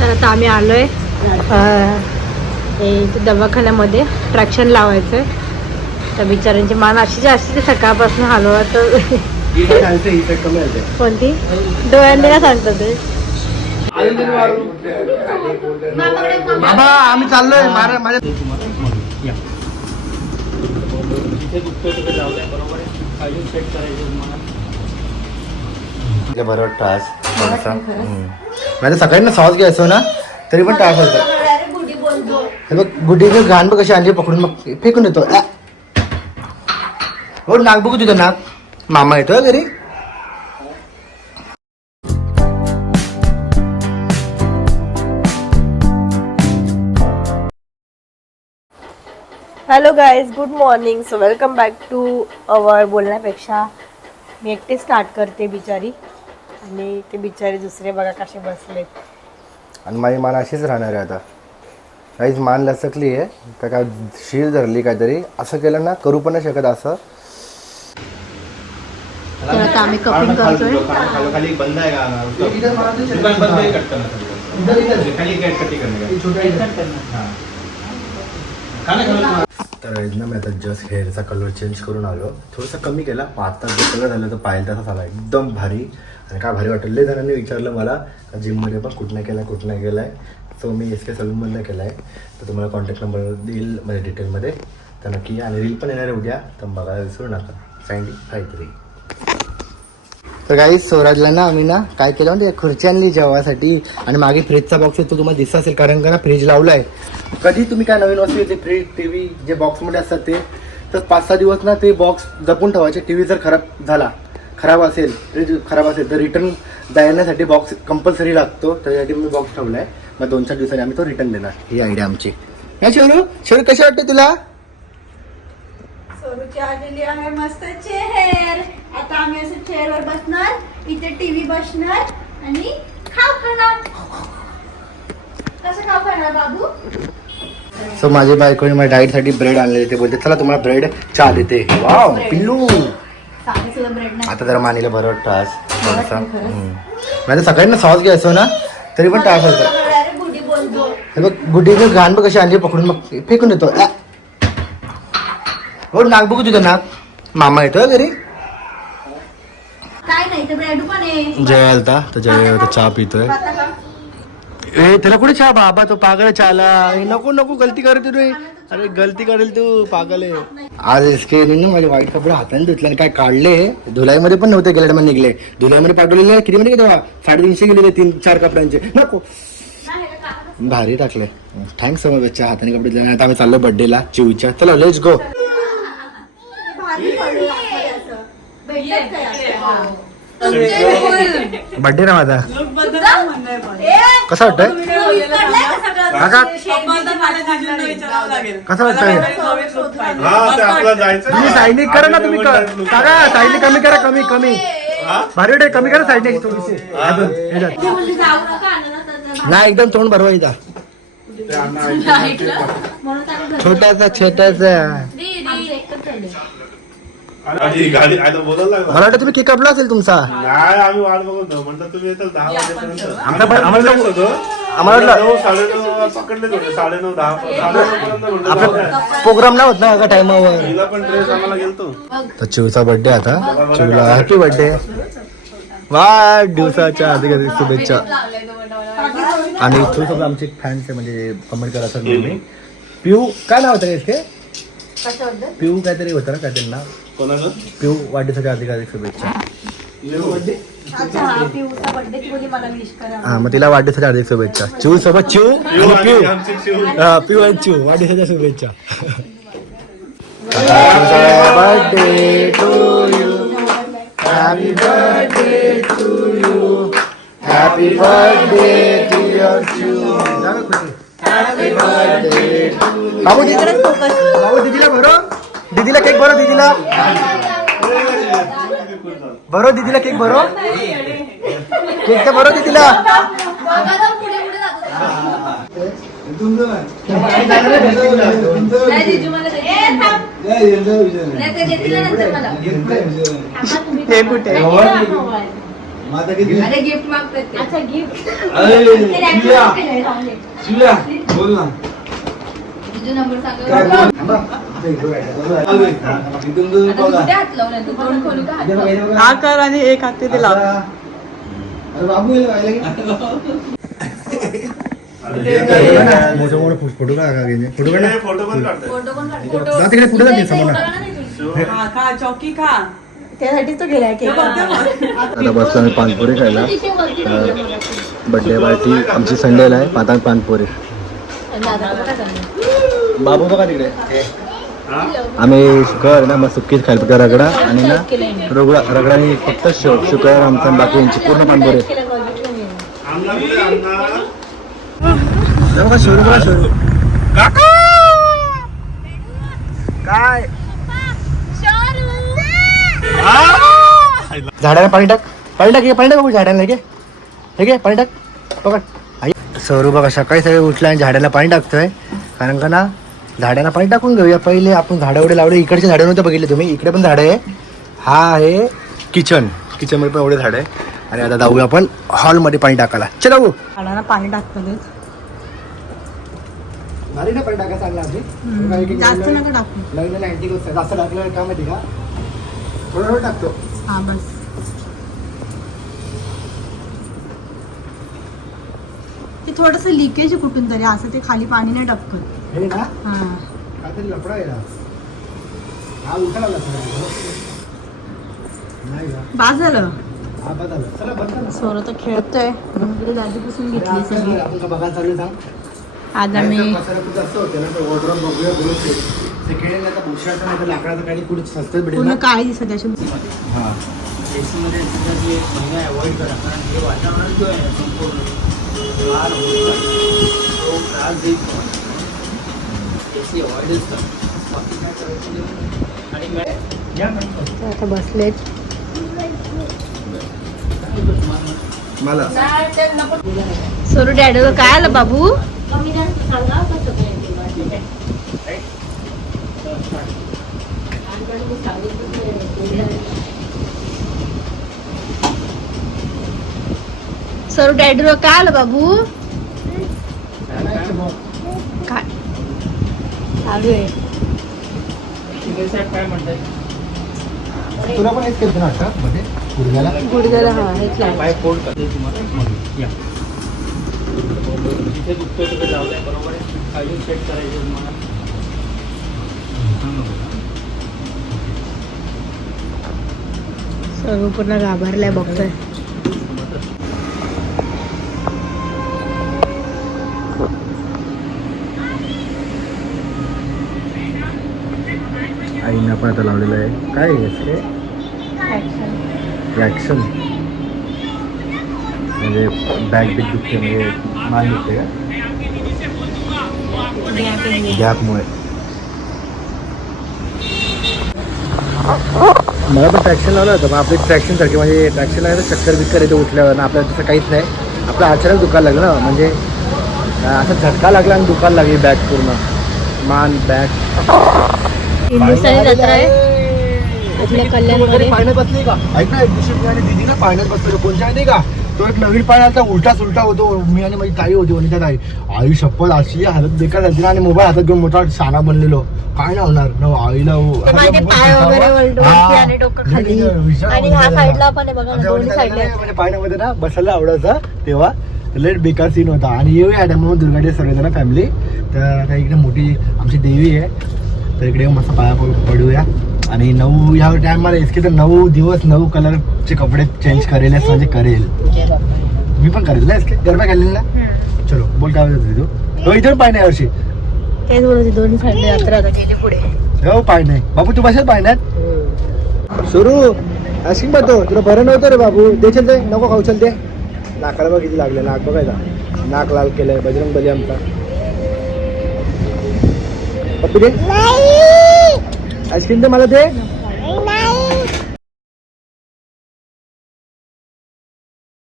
तर आता आम्ही आलोय अं, हे इथे दवाखान्यामध्ये ट्रॅक्शन लावायचं आहे तर बिचाऱ्यांची मान अशीच अशी ते सकाळपासून हलवत कोणती? डोळ्यांनी काय सांगतात ते? बाबा आम्ही चाललोय. बरोबर त्रास थोडासा नाही सकाळी सॉस घ्यायचो ना तरी पण त्रास होता. हे बघ गुडीचं घाण बघ कशी आणली पकडून मग फेकून ऍ. हो नाक बघू तुझं नाक. मामा येतोय घरी? Hello guys good morning so welcome back to our बोलण्यापेक्षा. मी एकटी स्टार्ट करते बिचारी. आणि ते बिचारे दुसरे बघा कसे बसलेत. आणि माझी मान अशीच राहणार आहे आता. काहीच मान लचकली आहे का काय शीर धरली काहीतरी असं केलं ना करू पण नाही शकत असं. तर आता आम्ही कपिंग करतोय. खाली बंद आहे का? दुकान बंद आहे कट करना खाली गेट कटी करने का? खाना खाना तर ना मी आता जस्ट हेअरचा कलर चेंज करून आलो. थोडासा कमी केला. आता जो कलर झाला तो पाहिजे तसा झाला एकदम भारी. आणि काय भारी वाटलं. लय जणांनी विचारलं मला जिममध्ये पण कुठनं केला कुठनं केला आहे सो मी एस के सलूनमधनं केला आहे तर तुम्हाला कॉन्टॅक्ट नंबर देईल म्हणजे डिटेलमध्ये तर नक्की या. आणि रील पण येणार आहे उद्या. तर बघायला विसरू नका. सँडी काहीतरी तर काही स्वराजला ना आम्ही ना काय केलं म्हणजे खुर्ची आणली जेवासाठी आणि मागे फ्रीजचा बॉक्स आहे तो तुम्हाला दिसत असेल कारण का ना फ्रीज लावला आहे कधी तुम्ही काय नवीन वस्तू येते फ्रीज टी व्ही जे बॉक्समध्ये असतात ते. तर पाच सहा दिवस ना ते बॉक्स जपून ठेवायचे. टी व्ही जर खराब झाला खराब असेल फ्रीज खराब असेल तर रिटर्न जाण्यासाठी बॉक्स कंपल्सरी लागतो. त्यासाठी मी बॉक्स ठेवला आहे मग दोन चार दिवसांनी आम्ही तो रिटर्न देणार. ही आयडिया आमची. या शेरू शेरू कशी वाटते तुला? स्वरूची आलेली आहे मस्त चेअर. आता आम्ही असं चेअरवर बसणार इथे टीव्ही बसणार आणि खाऊ खाणार. कसं खाऊ खाणार बाबू? सो माझी बायकोने माझ्या डाईटसाठी ब्रेड आणले ते बोलते चला तुम्हाला ब्रेड चहा देते. वाव पिल्लू! ब्रेड नाही आता जरा मानीला बरं वाटतं आज थोडासा. म्हणजे सकाळी ना सॉस घ्यायचो ना तरी पण त्रास होता. हे बघ गुडीचं घाण बघ कशी आणली पकडून मग फेकून देतो. ऍ. हो नाक बघू तुझं नाक. मामा येतोय घरी? काय नाही तर ब्रेड पण आहे. जय आलता तर जय चहा पितोय. आता का? ए त्याला कुठे चहा बाबा? तो चहाला. ए, नको नको गलती करते रे अरे गलती करेल तू पागल आहे. आज इसके ना माझे वाईट कपडे हाताने धुतले आणि काय काढले? धुलाईमध्ये पण नव्हते गेले मग निघले. धुलाईमध्ये पाठवलेले किती म्हणजे तेव्हा? साडेतीनशे गेलेले तीन चार कपड्यांचे. नको. हे? भारी टाकले. थँक्स सो मच हाताने कपडे दिले आता आम्ही चाललो बर्थडेला चिवच्या. चला लेट्स गो बर्थडे ना माझा. कसा वाटतंय? काका? कसं वाटतंय? हा ते आपला जायचं तुम्ही सायनिक करा ना तुम्ही क- काका कमी करा कमी कमी. भारी वाटते कमी करा थोडीशी. ह्याच्यात. नका अननसाचं नाही एकदम तोंड भरवा इथं. म्हणून तर आम्ही घरी- छोट्याचा छोट्याचा आमचं. आधी गाडी आता बोलायला लागला. मला वाटतं तुम्ही असेल तुमचा. नाही आम्ही वाट बघत होतो. म्हणतात तुम्ही येतात दहा वाजेपर्यंत. आमचा पण- आम्हाला आम्हाला होतो. आम्हाला वाटलं- नऊ साडेनऊ पकडले थोडे. साडेनऊ दहा साडेनऊ पर्यंत म्हणतो जाऊ द्या. प्रोग्राम नाही होत ना एका टायमावर हिला पण ड्रेस आम्हाला गेलतो. तर चिवचा बर्थडे आता. चिवला हॅपी बर्थडे वाढदिवसाच्या हार्दिक हार्दिक शुभेच्छा. आणि इथून सगळं आमचे फॅन्स आहे म्हणजे कमेंट असतात नेहमी. पिऊ काय नाव होतं रे इसके? कशाबद्दल? पिऊ काहीतरी होतं ना नाव कोणाचं पिऊ वाढदिवसाच्या हार्दिक हार्दिक शुभेच्छा. अच्छा, हा, पिऊचा birthday ची बोलली मला wish करा. हा मग तिला वाढदिवसाच्या हार्दिक शुभेच्छा. चिऊ सोबत चिऊ पिऊ आणि पिऊ. हा आणि चिऊ. वाढदिवसाच्या शुभेच्छा. Birthday to you happy birthday to you happy birthday to your Chiu happy birthday बाबू भरो दीदीला केक भरो दीदीला. भरो दीदीला केक भरो. केक तर भरो दीदीला. ते कुठे? अरे गिफ्ट मागतात. अच्छा गिफ्ट अरे, शिव्या. शिव्या, बोल ना. तुझा नंबर सांगा हा कर आणि एक हात तिथे लाव. हे मोठे मोठे फोटो काढा का फोटो काढा. फोटो पण तिकडे समोर. चौकी खा. तो गेलाय आता आम्ही पानपुरी खायला. बर्थडे पार्टी आमची संडेला आहे पातान पानपुरी? बाबू बघा तिकडे. आम्ही शुक्रवार ना मग सुकीच खायला फक्त रगडा आणि ना रगडा रगडा आणि फक्त शु- शुक्रवार आमचा बाकी यांची पूर्ण पानपुरी बघा शोरू बघा शोरू. काय? झाडाला पाणी टाक. पाणी टाक हे पाणी टाक बघू झाडाला हे घे हे पाणी टाक. पकड सौरू बघा सकाळी सकाळी उठला आणि झाडाला पाणी टाकतोय. कारण का ना झाडाला पाणी टाकून घेऊया. पहिले आपण झाडं एवढे लावले. इकडचे झाडं नव्हते बघितले तुम्ही. इकडे पण झाडं आहे. हा आहे किचन. किचनमध्ये पण एवढे झाडं आहे. आणि आता जाऊया आपण हॉलमध्ये पाणी टाकायला. चला भाऊ झाडाला पाणी टाकतो भारी ना पाणी सांगला जास्त नका टाकू. नवीन अँटिक जास्त टाकलं का माहिती का? थोडं थोडं टाकतो. हा बस. ते थोडस लिकेज कुठून तरी असं ते खाली पाणी नाही टपकत हे ना? हा. काहीतरी लफडा आहे ना. हा उठा लागला सगळा. नाही का? बाद झालं? हा बदल चला बंद कर. ना. सोनं तर खेळतोय. म्हणून इकडे दादीपासून घेतली आपण सगळी. आपण का बघायला चालू सांग आज आम्ही मसाला खूप जास्त होते ना तर वॉर्डरोब बघूया बोलू सेकंड हँड आता भुशाचं नाही तर लाकडाचं काही कुठे स्वस्त भेटेल पूर्ण ना? काळी दिसत अशी हा. एसीमध्ये सुद्धा जे महिना अवॉइड करा कारण हे वातावरण जो आहे संपूर्ण. गार होत आहे. तो त्रास देत एसी अवॉइडच करा बाकी काय करायचं नाही. आणि काय- या आता बसलेत मला. सोरू डॅडीला काय आलं बाबू? सरू डॅडीला काय आलं बाबू? काय? चालू आहे. तुला पण हेच केलं ना आता मध्ये? गुडघ्याला? गुडघ्याला हा हेच लागलं. पाय फोल्ड करते तुम्हाला मग या. जिथे दुखतोय तिथे लावलाय बरोबर आहे अजून सेट करायचे तुम्हाला सर्व पूर्ण घाबरलाय बघतोय. आईनं पण आता लावलेलं आहे. काय आहे वॅक्सन म्हणजे बॅग बिग दुखते म्हणजे मान दुखते का? गॅपमुळे मला पण ट्रॅक्शन लावलं होतं मग आपली ट्रॅक्शन सारखी म्हणजे ट्रॅक्शन लागलं तर चक्कर बिक्कर येते उठल्यावर आणि आपल्याला तसं काहीच नाही. आपलं अचानक दुखायला लागलं ना म्हणजे असं झटका लागला आणि दुखायला लागली बॅग पूर्ण. मान बॅग. हिंदुस्थानी जत्रा आहे. आपल्या कल्याणमध्ये पाण्यात बसली का? ऐक ना एक दिवशी मी आणि दीदी ना पाण्यात बसलो कोणत्या नाही का? तो एक नवीन पाण्याचा उलटा सुलटा होतो. मी आणि माझी ताई होती वनिता ताई. आई शपथ अशी हालत बेकार झाली. ना आणि मोबाईल हातात घेऊन मोठा शाणा बनलेलो. काय नाही होणार न आईला ते माझे पाय वगैरे वरती. आणि डोकं खाली. नाही, नाही, विशाल आणि ह्या वनिता साईडला झाला. पण आहे बघा ना, आमच्या दोन्ही वनिताला साईडला नाही, म्हणजे पाण्यामध्ये ना बसायला आवडायचा. तेव्हा लेट बेकार सीन होता. आणि येऊया टायमावर दुर्गाडे सर्वजण फॅमिली तर आता इकडे मोठी आमची देवी आहे. तर इकडे मस्त पाया पड- पडूया. आणि नऊ ह्या टायमाला इतके तर नऊ दिवस नऊ कलरचे कपडे चेंज करेल म्हणजे करेल. मी पण करेल ना इसके? गरबा खेळलेल ना? चलो बोल काय होतं तू? इथे पाय नाही वर्षी तेच बोलत होते, दोन्ही साईडला यात्रा आता गेली पुढे. हो पाय नाही. बाबू तू बसेल पाय नाही? सुरू. अशी तो तुला बरं नव्हतं रे बाबू दे चल नको खाऊ चल दे नाकाला बघ किती लागले नाक बघायचा नाक लाल केलंय बजरंग बली आमचा. पप्पी दे आईस्क्रीम दे मला दे